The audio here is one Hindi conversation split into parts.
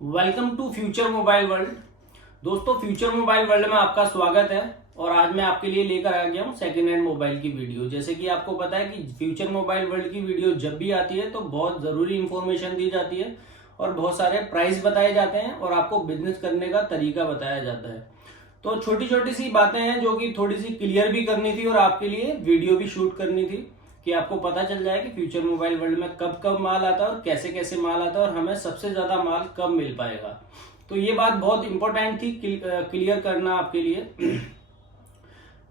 Welcome to future mobile world. दोस्तों, फ्यूचर मोबाइल वर्ल्ड में आपका स्वागत है। और आज मैं आपके लिए लेकर आ गया हूँ सेकेंड हैंड मोबाइल की वीडियो। जैसे कि आपको पता है कि फ्यूचर मोबाइल वर्ल्ड की वीडियो जब भी आती है तो बहुत जरूरी इंफॉर्मेशन दी जाती है और बहुत सारे प्राइस बताए जाते हैं और आपको बिजनेस करने का तरीका बताया जाता है। तो छोटी छोटी सी बातें हैं जो कि थोड़ी सी क्लियर भी करनी थी और आपके लिए वीडियो भी शूट करनी थी कि आपको पता चल जाए कि फ्यूचर मोबाइल वर्ल्ड में कब कब माल आता है और कैसे कैसे माल आता है और हमें सबसे ज्यादा माल कब मिल पाएगा। तो ये बात बहुत इंपॉर्टेंट थी क्लियर करना आपके लिए।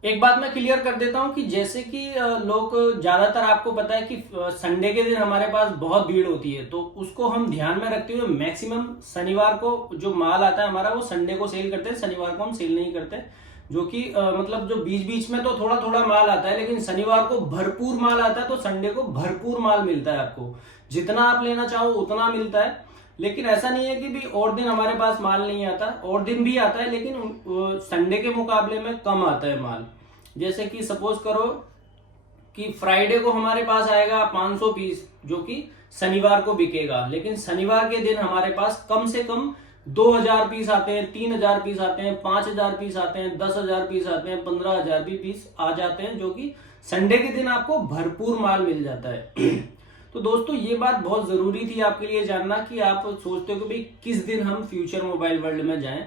एक बात मैं क्लियर कर देता हूं कि जैसे कि लोग ज्यादातर आपको पता है कि संडे के दिन हमारे पास बहुत भीड़ होती है, तो उसको हम ध्यान में रखते हुए मैक्सिमम शनिवार को जो माल आता है हमारा वो संडे को सेल करते हैं, शनिवार को हम सेल नहीं करते। जो कि मतलब जो बीच बीच में तो थोड़ा थोड़ा माल आता है, लेकिन शनिवार को भरपूर माल आता है, तो संडे को भरपूर माल मिलता है। आपको जितना आप लेना चाहो उतना मिलता है। लेकिन ऐसा नहीं है कि भी और दिन हमारे पास माल नहीं आता, और दिन भी आता है, लेकिन संडे के मुकाबले में कम आता है माल। जैसे कि सपोज करो कि फ्राइडे को हमारे पास आएगा 500 पीस जो कि शनिवार को बिकेगा, लेकिन शनिवार के दिन हमारे पास कम से कम 2000 पीस आते हैं, 3000 पीस आते हैं, 5000 पीस आते हैं, 10,000 पीस आते हैं, 15,000 भी पीस आ जाते हैं, जो कि संडे के दिन आपको भरपूर माल मिल जाता है। तो दोस्तों, ये बात बहुत जरूरी थी आपके लिए जानना कि आप सोचते हो कि भाई किस दिन हम फ्यूचर मोबाइल वर्ल्ड में जाएं।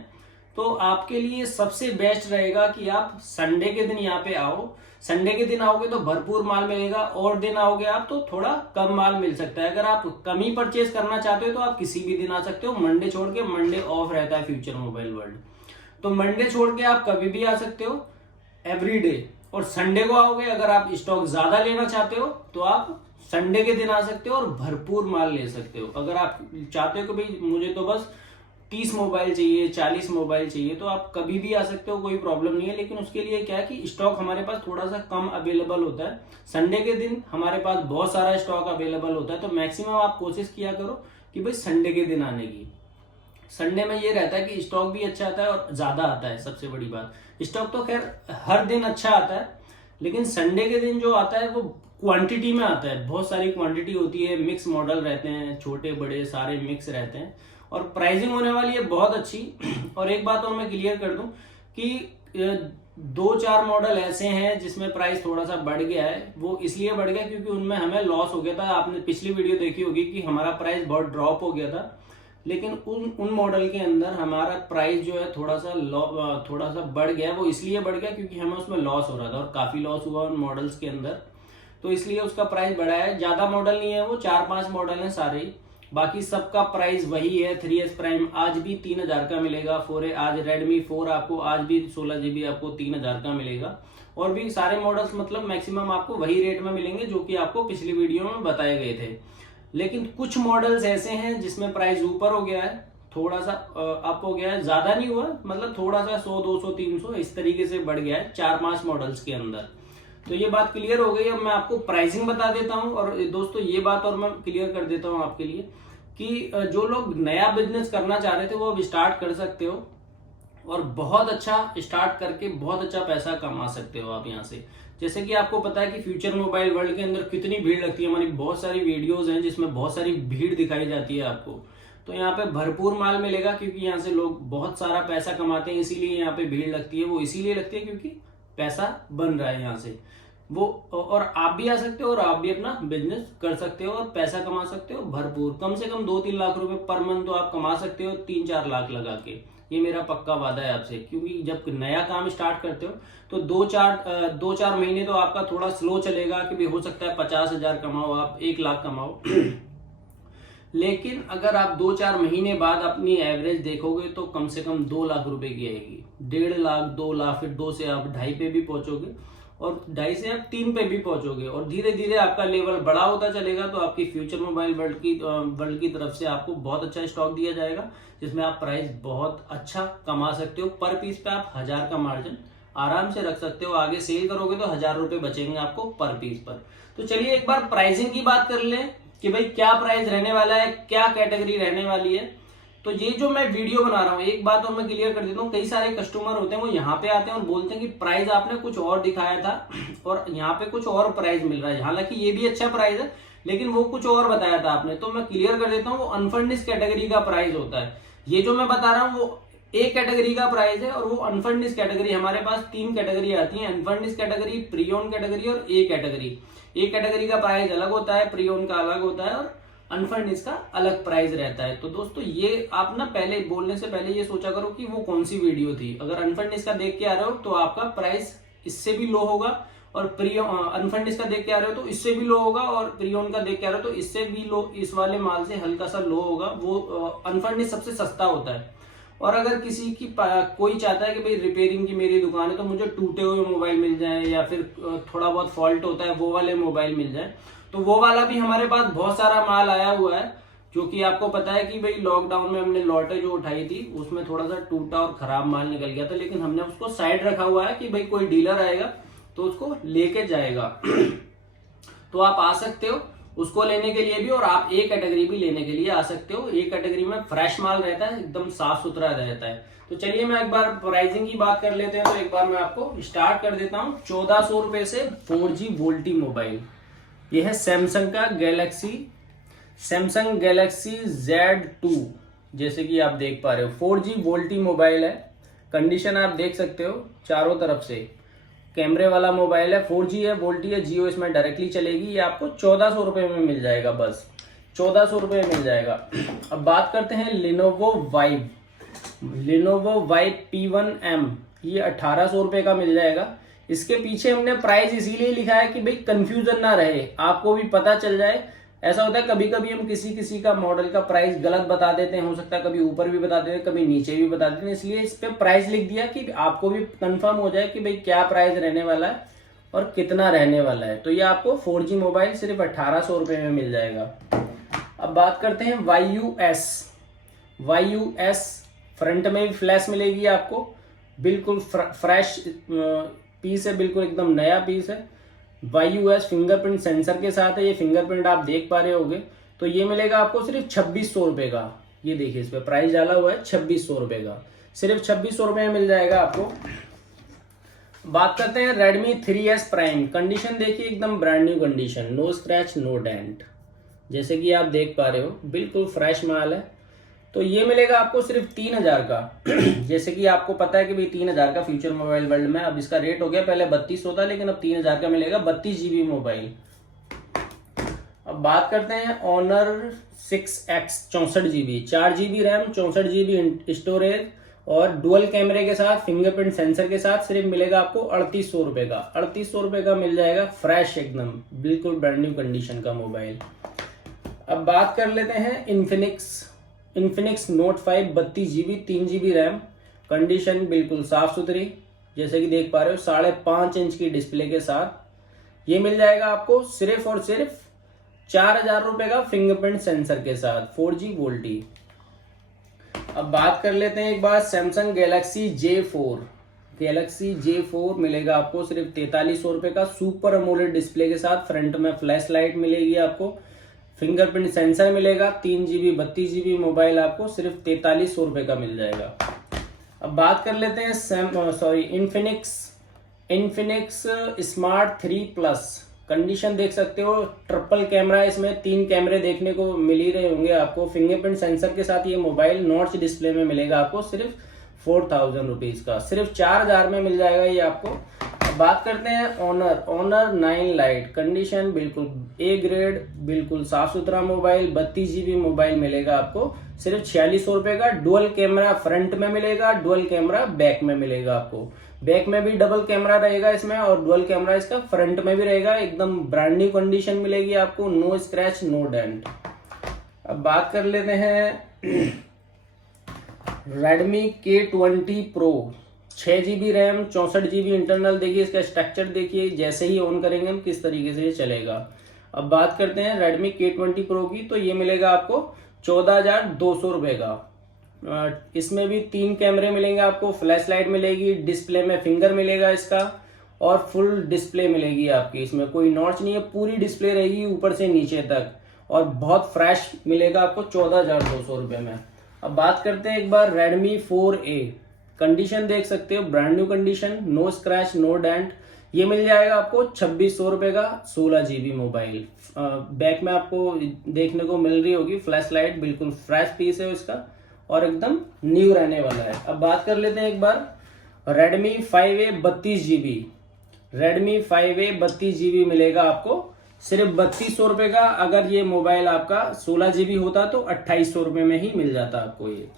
तो आपके लिए सबसे बेस्ट रहेगा कि आप संडे के दिन यहाँ पे आओ। संडे के दिन आओगे तो भरपूर माल मिलेगा, और दिन आओगे आप तो थोड़ा कम माल मिल सकता है। अगर आप कम ही परचेज करना चाहते हो तो आप किसी भी दिन आ सकते हो। मंडे छोड़ के, मंडे ऑफ रहता है फ्यूचर मोबाइल वर्ल्ड, तो मंडे छोड़ के आप कभी भी आ सकते हो, एवरी डे। और संडे को आओगे, अगर आप स्टॉक ज्यादा लेना चाहते हो तो आप संडे के दिन आ सकते हो और भरपूर माल ले सकते हो। अगर आप चाहते हो कि भाई मुझे तो बस 30 मोबाइल चाहिए, 40 मोबाइल चाहिए, तो आप कभी भी आ सकते हो, कोई प्रॉब्लम नहीं है। लेकिन उसके लिए क्या है कि स्टॉक हमारे पास थोड़ा सा कम अवेलेबल होता है। संडे के दिन हमारे पास बहुत सारा स्टॉक अवेलेबल होता है, तो मैक्सिमम आप कोशिश किया करो कि भाई संडे के दिन आने की। संडे में ये रहता है कि स्टॉक भी अच्छा आता है और ज्यादा आता है। सबसे बड़ी बात, स्टॉक तो खैर हर दिन अच्छा आता है, लेकिन संडे के दिन जो आता है वो क्वांटिटी में आता है। बहुत सारी क्वांटिटी होती है, मिक्स मॉडल रहते हैं, छोटे बड़े सारे मिक्स रहते हैं, और प्राइसिंग होने वाली है बहुत अच्छी। और एक बात और मैं क्लियर कर दूं कि 2-4 मॉडल ऐसे हैं जिसमें प्राइस थोड़ा सा बढ़ गया है। वो इसलिए बढ़ गया क्योंकि उनमें हमें लॉस हो गया था। आपने पिछली वीडियो देखी होगी कि हमारा प्राइस बहुत ड्रॉप हो गया था, लेकिन उन मॉडल के अंदर हमारा प्राइस जो है थोड़ा सा बढ़ गया। वो इसलिए बढ़ गया क्योंकि हमें उसमें लॉस हो रहा था, और काफी लॉस हुआ उन मॉडल्स के अंदर, तो इसलिए उसका प्राइस बढ़ा है। ज्यादा मॉडल नहीं है, वो 4-5 मॉडल हैं सारे ही। बाकी सबका प्राइस वही है। 3S प्राइम आज भी 3000 का मिलेगा। 4A आज रेडमी 4 आपको आज भी 16GB आपको 3000 का मिलेगा। और भी सारे मॉडल्स मतलब मैक्सिमम आपको वही रेट में मिलेंगे जो कि आपको पिछली वीडियो में बताए गए थे। लेकिन कुछ मॉडल्स ऐसे हैं जिसमें प्राइस ऊपर हो गया है, थोड़ा सा अप हो गया है, ज्यादा नहीं हुआ, मतलब थोड़ा सा 100, 200, 300 इस तरीके से बढ़ गया है 4-5 मॉडल्स के अंदर। तो ये बात क्लियर हो गई। अब मैं आपको प्राइसिंग बता देता हूं। और दोस्तों, ये बात और मैं क्लियर कर देता हूं आपके लिए कि जो लोग नया बिजनेस करना चाह रहे थे वो अब स्टार्ट कर सकते हो, और बहुत अच्छा स्टार्ट करके बहुत अच्छा पैसा कमा सकते हो आप यहाँ से। जैसे कि आपको पता है कि फ्यूचर मोबाइल वर्ल्ड के अंदर कितनी भीड़ लगती है। हमारी बहुत सारी वीडियोस हैं जिसमें बहुत सारी भीड़ दिखाई जाती है आपको। तो यहाँ पे भरपूर माल मिलेगा क्योंकि यहाँ से लोग बहुत सारा पैसा कमाते हैं, इसीलिए यहाँ पे भीड़ लगती है। वो इसीलिए लगती है क्योंकि पैसा बन रहा है यहाँ से वो। और आप भी आ सकते हो और आप भी अपना बिजनेस कर सकते हो और पैसा कमा सकते हो भरपूर। कम से कम 2-3 लाख रुपए पर मंथ तो आप कमा सकते हो, 3-4 लाख लगा के। ये मेरा पक्का वादा है आपसे, क्योंकि जब नया काम स्टार्ट करते हो तो 2-4 महीने तो आपका थोड़ा स्लो चलेगा कि भी हो सकता है 50,000 कमाओ, आप 1 लाख कमाओ। लेकिन अगर आप 2-4 महीने बाद अपनी एवरेज देखोगे तो कम से कम 2 लाख रुपए की आएगी। 1.5 लाख, 2 लाख, फिर 2 से आप 2.5 पे भी पहुंचोगे, और 2.5 से आप 3 पे भी पहुंचोगे, और धीरे धीरे आपका लेवल बड़ा होता चलेगा। तो आपकी फ्यूचर मोबाइल वर्ल्ड की तरफ से आपको बहुत अच्छा स्टॉक दिया जाएगा जिसमें आप प्राइस बहुत अच्छा कमा सकते हो। पर पीस पे आप 1000 का मार्जिन आराम से रख सकते हो। आगे सेल करोगे तो 1000 रुपए बचेंगे आपको पर पीस पर। तो चलिए एक बार प्राइसिंग की बात कर लें कि भाई क्या प्राइस रहने वाला है, क्या कैटेगरी रहने वाली है। तो ये जो मैं वीडियो बना रहा हूँ, एक बात और मैं क्लियर कर देता हूँ, कई सारे कस्टमर होते हैं वो यहाँ पे आते हैं और बोलते हैं कि प्राइस आपने कुछ और दिखाया था और यहाँ पे कुछ और प्राइस मिल रहा है। हालांकि ये भी अच्छा प्राइस है, लेकिन वो कुछ और बताया था आपने। तो मैं क्लियर कर देता हूँ, वो अनफर्निश कैटेगरी का प्राइस होता है। ये जो मैं बता रहा हूँ वो ए कैटेगरी का प्राइस है, और वो अनफर्निश कैटेगरी, हमारे पास 3 कैटेगरी आती है, unfurnished category, pre own category और ए कैटेगरी। ए कैटेगरी का प्राइस अलग होता है, प्री ओन का अलग होता है, और अनफर्निश का अलग प्राइस रहता है। तो दोस्तों ये आप ना पहले बोलने से पहले ये सोचा करो कि वो कौन सी वीडियो थी। अगर अनफर्निश का देख के आ रहे हो तो आपका प्राइस इससे भी लो होगा, और अनफर्निश का देख के आ रहे हो तो इससे भी लो होगा, और प्री ओन का देख के आ रहे हो तो इससे भी लो, इस वाले माल से हल्का सा लो होगा। वो अनफर्निश सबसे सस्ता होता है। और अगर किसी की कोई चाहता है कि भाई रिपेयरिंग की मेरी दुकान है तो मुझे टूटे हुए मोबाइल मिल जाए, या फिर थोड़ा बहुत फॉल्ट होता है वो वाले मोबाइल मिल जाए, तो वो वाला भी हमारे पास बहुत सारा माल आया हुआ है। जो कि आपको पता है कि भाई लॉकडाउन में हमने लॉटे जो उठाई थी उसमें थोड़ा सा टूटा और खराब माल निकल गया था, लेकिन हमने उसको साइड रखा हुआ है कि भाई कोई डीलर आएगा तो उसको लेके जाएगा। तो आप आ सकते हो उसको लेने के लिए भी, और आप ए कैटेगरी भी लेने के लिए आ सकते हो। ए कैटेगरी में फ्रेश माल रहता है, एकदम साफ सुथरा रहता है। तो चलिए मैं एक बार प्राइसिंग की बात कर लेते हैं। तो एक बार मैं आपको स्टार्ट कर देता हूँ 1400 रुपए से 4G वोल्टी मोबाइल। ये है सैमसंग का सैमसंग गैलेक्सी Z2, जैसे कि आप देख पा रहे हो 4G वोल्टी मोबाइल है। कंडीशन आप देख सकते हो चारों तरफ से, कैमरे वाला मोबाइल है, 4G है, वोल्टी है, जियो इसमें डायरेक्टली चलेगी। ये आपको 1400 रुपए में मिल जाएगा, बस 1400 रुपए में मिल जाएगा। अब बात करते हैं लिनोवो वाइब P1M, ये 1800 रुपए का मिल जाएगा। इसके पीछे हमने प्राइस इसीलिए लिखा है कि भाई कंफ्यूजन ना रहे, आपको भी पता चल जाए। ऐसा होता है कभी कभी हम किसी का मॉडल का प्राइस गलत बता देते हैं, हो सकता है कभी ऊपर भी बता देते हैं, कभी नीचे भी बता देते हैं, इसलिए इस पे प्राइस लिख दिया कि आपको भी कंफर्म हो जाए कि भाई क्या प्राइस रहने वाला है और कितना रहने वाला है। तो ये आपको 4G मोबाइल सिर्फ 1800 रुपए में मिल जाएगा। अब बात करते हैं YUS फ्रंट में भी फ्लैश मिलेगी आपको, बिल्कुल फ्रेश पीस है, बिल्कुल एकदम नया पीस है। YUS फिंगरप्रिंट सेंसर के साथ है, ये फिंगरप्रिंट आप देख पा रहे होगे। तो ये मिलेगा आपको सिर्फ 2600 रुपए का। ये देखिए इस पे प्राइस डाला हुआ है 2600 रुपए का, सिर्फ 2600 रुपए में मिल जाएगा आपको। बात करते हैं Redmi 3S Prime। कंडीशन देखिए एकदम brand new condition, no scratch no dent, जैसे कि आप देख पा रहे हो बिल्कुल फ्रेश माल है। तो ये मिलेगा आपको सिर्फ 3000 का। जैसे कि आपको पता है कि भाई 3000 का फ्यूचर मोबाइल वर्ल्ड में अब इसका रेट हो गया, पहले 3200 था, लेकिन अब 3000 का मिलेगा 32 GB मोबाइल। अब बात करते हैं Honor 6X 64 GB, 4 GB RAM, 64 GB storage और डुअल कैमरे के साथ, फिंगरप्रिंट सेंसर के साथ सिर्फ मिलेगा आपको 3800 रुपए का। 3800 रुपए का मिल जाएगा, फ्रेश एकदम बिल्कुल ब्रांड न्यू कंडीशन का मोबाइल। अब बात कर लेते हैं Infinix note 5 32 GB 3 GB RAM, condition बिल्कुल साफ सुथरी, जैसे कि देख पा रहे हो 5.5 इंच की डिस्प्ले के साथ। ये मिल जाएगा आपको सिर्फ और सिर्फ 4000 रुपए का फिंगरप्रिंट सेंसर के साथ, 4G वोल्टी। अब बात कर लेते हैं एक बार सैमसंग गैलेक्सी J4 मिलेगा आपको सिर्फ 4300 रुपए का, सुपर अमोलेड डिस्प्ले के साथ, फ्रंट में फ्लैश लाइट मिलेगी आपको, फिंगरप्रिंट सेंसर मिलेगा, 3 GB 32 GB मोबाइल आपको सिर्फ 4300 रुपए का मिल जाएगा। अब बात कर लेते हैं इन्फिनिक्स स्मार्ट 3 प्लस। कंडीशन देख सकते हो, ट्रिपल कैमरा, इसमें 3 कैमरे देखने को मिल ही रहे होंगे आपको, फिंगरप्रिंट सेंसर के साथ ये मोबाइल नॉच डिस्प्ले में मिलेगा आपको सिर्फ 4000 रुपीज का, सिर्फ 4000 में मिल जाएगा ये आपको। बात करते हैं ऑनर 9 लाइट, कंडीशन बिल्कुल ए ग्रेड, बिल्कुल साफ सुथरा मोबाइल, 32 GB मोबाइल मिलेगा आपको सिर्फ 4600 रुपए का। डुअल कैमरा फ्रंट में मिलेगा, डुअल कैमरा बैक में मिलेगा आपको, बैक में भी डबल कैमरा रहेगा इसमें, और डुअल कैमरा इसका फ्रंट में भी रहेगा, एकदम ब्रांड न्यू कंडीशन मिलेगी आपको, नो स्क्रैच नो डेंट। अब बात कर लेते हैं Redmi K20 Pro, 6 GB RAM, 64 GB internal. देखिए इसका स्ट्रक्चर देखिए, जैसे ही ऑन करेंगे हम किस तरीके से ये चलेगा। अब बात करते हैं Redmi K20 Pro की, तो ये मिलेगा आपको 14200 रुपए का। इसमें भी 3 कैमरे मिलेंगे आपको, फ्लैश लाइट मिलेगी, डिस्प्ले में फिंगर मिलेगा इसका, और फुल डिस्प्ले मिलेगी आपकी, इसमें कोई नॉच नहीं है, पूरी डिस्प्ले रहेगी ऊपर से नीचे तक, और बहुत फ्रेश मिलेगा आपको 14200 रुपए में। अब बात करते हैं एक बार Redmi 4A। कंडीशन देख सकते हो, brand new condition, no scratch no dent. ये मिल जाएगा आपको 2600 रुपए का, 16 GB मोबाइल। बैक में आपको देखने को मिल रही होगी फ्लैश लाइट, बिल्कुल फ्रेश पीस है इसका, और एकदम न्यू रहने वाला है। अब बात कर लेते हैं एक बार Redmi 5A 32GB। Redmi 5A 32GB मिलेगा आपको सिर्फ 3200 रुपये का। अगर ये मोबाइल आपका 16GB होता तो 2800 रुपये में ही मिल जाता आपको ये।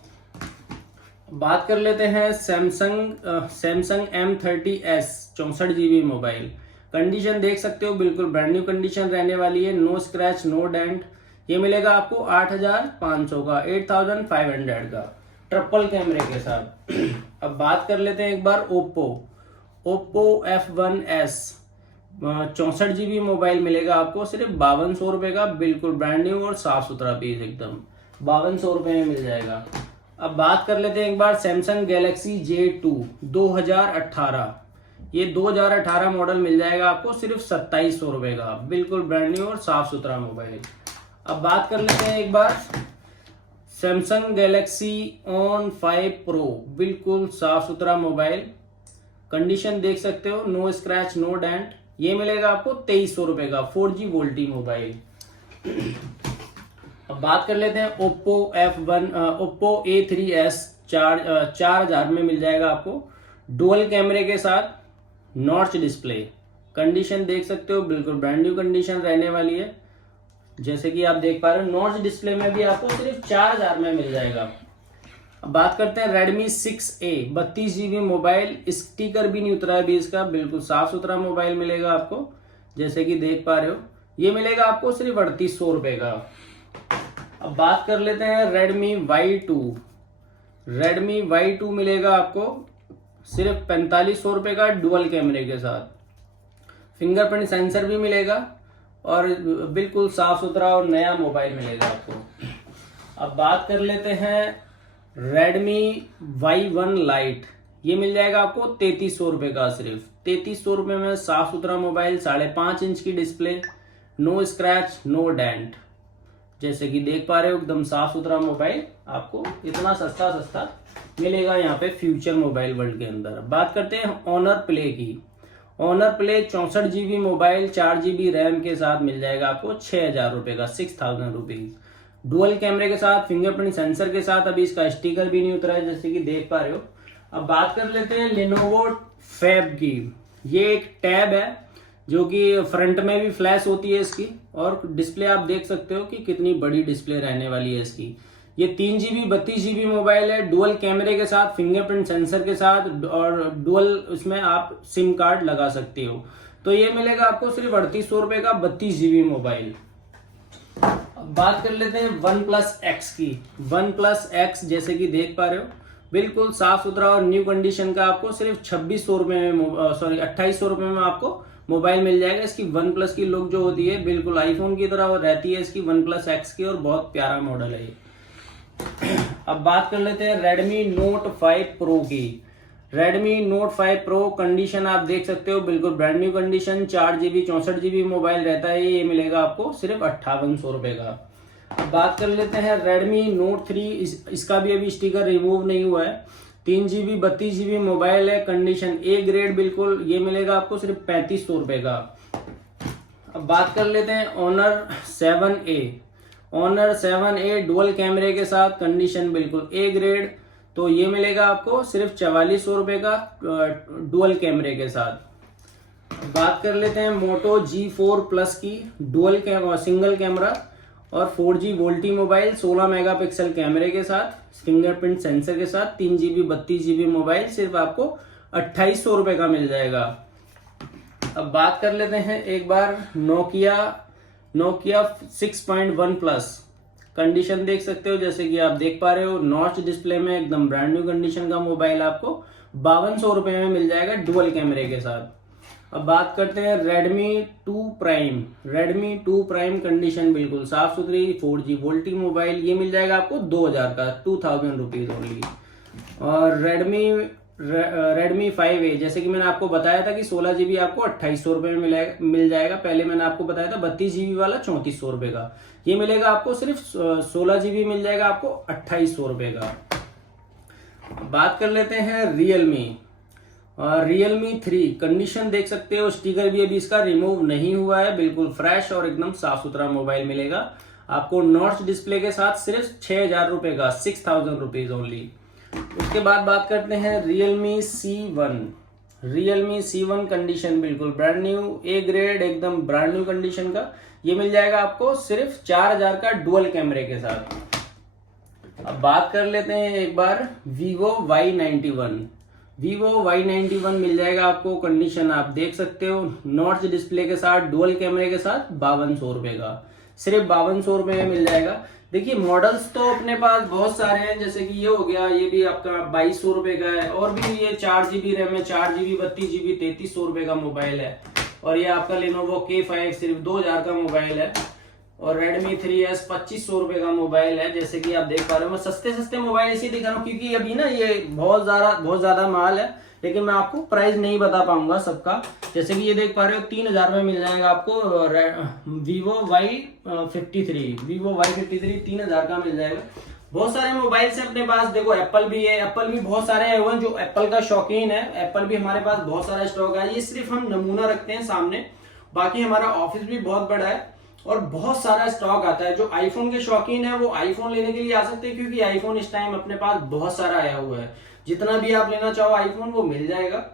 बात कर लेते हैं Samsung M30s 64GB mobile. Condition देख सकते हो बिल्कुल ब्रांड न्यू कंडीशन रहने वाली है, नो स्क्रैच नो डेंट। ये मिलेगा आपको 8500 का, 8500 का, ट्रिपल कैमरे के साथ। अब बात कर लेते हैं एक बार ओप्पो F1s 64GB मोबाइल मिलेगा आपको सिर्फ 5200 रुपये का, बिल्कुल ब्रांड न्यू और साफ सुथरा पीस एकदम 5200 रुपये में मिल जाएगा। अब बात कर लेते हैं एक बार सैमसंग गैलेक्सी J2 2018। ये 2018 मॉडल मिल जाएगा आपको सिर्फ 2700 रुपये का, बिल्कुल ब्रांड न्यू और साफ सुथरा मोबाइल। अब बात कर लेते हैं एक बार सैमसंग गैलेक्सी ऑन 5 प्रो, बिल्कुल साफ सुथरा मोबाइल। कंडीशन देख सकते हो, नो स्क्रैच नो डेंट। ये मिलेगा आपको 2300 रुपये का, 4G वोल्टी मोबाइल। अब बात कर लेते हैं ओप्पो A3s 4000 में मिल जाएगा आपको, डुअल कैमरे के साथ, नॉच डिस्प्ले। कंडीशन देख सकते हो बिल्कुल ब्रांड न्यू कंडीशन रहने वाली है, जैसे कि आप देख पा रहे हो। नॉच डिस्प्ले में भी आपको सिर्फ 4000 में मिल जाएगा। अब बात करते हैं Redmi 6A 32GB mobile, sticker भी नहीं उतरा है अभी इसका, बिल्कुल साफ सुथरा मोबाइल मिलेगा आपको, जैसे कि देख पा रहे हो। ये मिलेगा आपको सिर्फ 3800 रुपये का। अब बात कर लेते हैं Redmi Y2 मिलेगा आपको सिर्फ 4500 रुपये का, डुअल कैमरे के साथ। फिंगरप्रिंट सेंसर भी मिलेगा और बिल्कुल साफ सुथरा और नया मोबाइल मिलेगा आपको। अब बात कर लेते हैं Redmi Y1 Lite। ये मिल जाएगा आपको 3300 रुपये का, सिर्फ 3300 रुपये में साफ सुथरा मोबाइल, 5.5 इंच की display, no scratch no dent, जैसे कि देख पा रहे हो एकदम साफ सुथरा मोबाइल आपको इतना सस्ता मिलेगा यहाँ पे फ्यूचर मोबाइल वर्ल्ड के अंदर। बात करते हैं ऑनर प्ले की। Honour play 64GB mobile, 4GB RAM के साथ मिल जाएगा आपको 6000 रुपये का, 6000 रुपीज, डुअल कैमरे के साथ, फिंगरप्रिंट सेंसर के साथ। अभी इसका स्टिकर भी नहीं उतरा है, जैसे कि देख पा रहे हो। अब बात कर लेते हैं Lenovo Fab की। ये एक टैब है जो कि फ्रंट में भी फ्लैश होती है इसकी, और डिस्प्ले आप देख सकते हो कि कितनी बड़ी डिस्प्ले रहने वाली है इसकी। ये 3GB 32GB मोबाइल है, डुअल कैमरे के साथ, फिंगरप्रिंट सेंसर के साथ, और डुअल उसमें आप सिम कार्ड लगा सकते हो। तो ये मिलेगा आपको सिर्फ 3800 रुपये का 32GB मोबाइल। अब बात कर लेते हैं OnePlus X की। OnePlus X जैसे कि देख पा रहे हो बिल्कुल साफ सुथरा और न्यू कंडीशन का, आपको सिर्फ 2600 रुपये में 2800 रुपये में आपको मोबाइल मिल जाएगा। इसकी OnePlus की लुक जो होती है बिल्कुल आईफोन की तरह रहती है इसकी OnePlus X की, और बहुत प्यारा मॉडल है ये। अब बात कर लेते हैं Redmi Note 5 Pro की। Redmi Note 5 Pro कंडीशन आप देख सकते हो बिल्कुल brand new condition, 4GB 64GB mobile रहता है। ये मिलेगा आपको सिर्फ 5800 रुपये का। अब बात कर लेते हैं Redmi Note 3। इसका भी अभी स्टिकर रिमूव नहीं हुआ है, 3GB 32GB मोबाइल है, कंडीशन ए ग्रेड बिल्कुल। ये मिलेगा आपको सिर्फ 3500 रुपये का। अब बात कर लेते हैं Honor 7A डुअल कैमरे के साथ, कंडीशन बिल्कुल ए ग्रेड। तो ये मिलेगा आपको सिर्फ 4400 रुपये का, डुअल कैमरे के साथ। बात कर लेते हैं Moto G4 Plus की। डुअल सिंगल कैमरा और 4G वोल्टी मोबाइल, 16 मेगापिक्सल कैमरे के साथ, फिंगरप्रिंट सेंसर के साथ, 3GB 32GB मोबाइल, सिर्फ आपको 2800 रुपये का मिल जाएगा। अब बात कर लेते हैं एक बार Nokia 6.1 Plus। कंडीशन देख सकते हो, जैसे कि आप देख पा रहे हो, नॉच डिस्प्ले में एकदम ब्रांड न्यू कंडीशन का मोबाइल आपको 5200 रुपये में मिल जाएगा, डुअल कैमरे के साथ। अब बात करते हैं Redmi 2 Prime कंडीशन बिल्कुल साफ सुथरी, 4G वोल्टी मोबाइल। ये मिल जाएगा आपको 2000 का, 2000 रुपीज ओनली। और Redmi 5A जैसे कि मैंने आपको बताया था कि 16GB आपको 2800 रुपये में मिल जाएगा। पहले मैंने आपको बताया था 32GB वाला 3400 रुपये का। ये मिलेगा आपको सिर्फ 16GB मिल जाएगा आपको 2800 रुपये का। बात कर लेते हैं Realme 3। कंडीशन देख सकते हो, स्टिकर भी अभी इसका रिमूव नहीं हुआ है, बिल्कुल फ्रेश और एकदम साफ सुथरा मोबाइल मिलेगा आपको नॉच डिस्प्ले के साथ सिर्फ 6,000 रुपए का, 6,000 रुपीज ओनली। उसके बाद बात करते हैं Realme C1। Realme C1 condition बिल्कुल ब्रांड न्यू, ए ग्रेड, एकदम ब्रांड न्यू कंडीशन का। ये मिल जाएगा आपको सिर्फ 4,000 का डुअल कैमरे के साथ। अब बात कर लेते हैं एक बार Vivo Y91। Vivo Y91 मिल जाएगा आपको, कंडीशन आप देख सकते हो, नॉच डिस्प्ले के साथ, डुअल कैमरे के साथ, 5200 रुपए का, सिर्फ 5200 रुपए में मिल जाएगा। देखिए मॉडल्स तो अपने पास बहुत सारे हैं, जैसे कि ये हो गया, ये भी आपका 2200 रुपए का है, और भी ये 4GB रैम है, 4GB 32GB 3300 रुपए का मोबाइल है। और ये आपका Lenovo K5 सिर्फ 2000 का मोबाइल है। और Redmi 3S 2500 रुपए का मोबाइल है। जैसे कि आप देख पा रहे हो, मैं सस्ते सस्ते मोबाइल इसी दिखा रहा हूँ क्योंकि अभी ना ये बहुत ज्यादा माल है, लेकिन मैं आपको प्राइस नहीं बता पाऊंगा सबका। जैसे कि ये देख पा रहे हो 3000 में मिल जाएगा आपको Vivo Y53 3000 का मिल जाएगा। बहुत सारे मोबाइल से अपने पास, देखो एप्पल भी है, एप्पल भी बहुत सारे हैं, जो एप्पल का शौकीन है, एप्पल भी हमारे पास बहुत सारा स्टॉक है। ये सिर्फ हम नमूना रखते हैं सामने, बाकी हमारा ऑफिस भी बहुत बड़ा है और बहुत सारा स्टॉक आता है। जो आईफोन के शौकीन है वो आईफोन लेने के लिए आ सकते हैं, क्योंकि आईफोन इस टाइम अपने पास बहुत सारा आया हुआ है। जितना भी आप लेना चाहो आईफोन वो मिल जाएगा,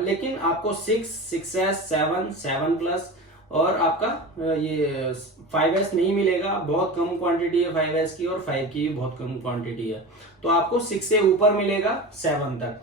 लेकिन आपको 6, 6S, 7, 7 प्लस और आपका ये 5S नहीं मिलेगा। बहुत कम क्वांटिटी है 5S की, और 5 की भी बहुत कम क्वांटिटी है। तो आपको 6 से ऊपर मिलेगा 7 तक।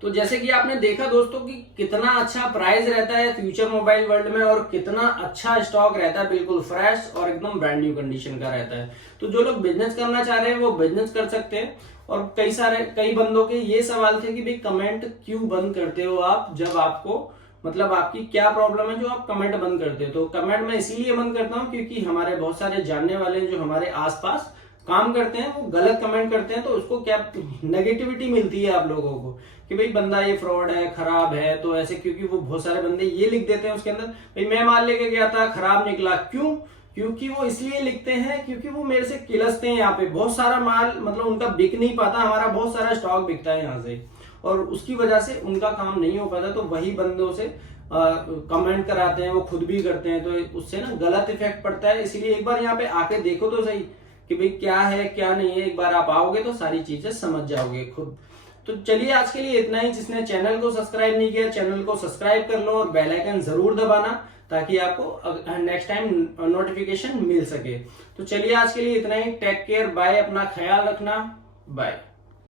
तो जैसे कि आपने देखा दोस्तों कि कितना अच्छा प्राइस रहता है फ्यूचर मोबाइल वर्ल्ड में, और कितना अच्छा स्टॉक रहता है, बिल्कुल फ्रेश और एकदम ब्रांड न्यू कंडीशन का रहता है। तो जो लोग बिजनेस करना चाह रहे हैं वो बिजनेस कर सकते हैं। और कई बंदों के ये सवाल थे कि भाई कमेंट क्यों बंद करते हो आप, जब आपको मतलब आपकी क्या प्रॉब्लम है जो आप कमेंट बंद करते हो। तो कमेंट मैं इसीलिए बंद करता हूँ क्योंकि हमारे बहुत सारे जानने वाले जो हमारे आसपास काम करते हैं वो गलत कमेंट करते हैं, तो उसको क्या नेगेटिविटी मिलती है आप लोगों को कि भाई बंदा ये फ्रॉड है, खराब है। तो ऐसे क्योंकि वो बहुत सारे बंदे ये लिख देते हैं उसके अंदर, भाई मैं माल लेके गया था खराब निकला, क्यों? क्योंकि वो इसलिए लिखते हैं क्योंकि वो मेरे से किलसते हैं। यहाँ पे बहुत सारा माल मतलब उनका बिक नहीं पाता, हमारा बहुत सारा स्टॉक बिकता है यहाँ से, और उसकी वजह से उनका काम नहीं हो पाता। तो वही बंदों से कमेंट कराते हैं, वो खुद भी करते हैं, तो उससे ना गलत इफेक्ट पड़ता है। इसीलिए एक बार यहाँ पे आके देखो तो सही कि भाई क्या है क्या नहीं है। एक बार आप आओगे तो सारी चीजें समझ जाओगे खुद। तो चलिए आज के लिए इतना ही। जिसने चैनल को सब्सक्राइब नहीं किया, चैनल को सब्सक्राइब कर लो और बेल आइकन जरूर दबाना, ताकि आपको नेक्स्ट टाइम नोटिफिकेशन मिल सके। तो चलिए आज के लिए इतना ही। टेक केयर, बाय, अपना ख्याल रखना, बाय।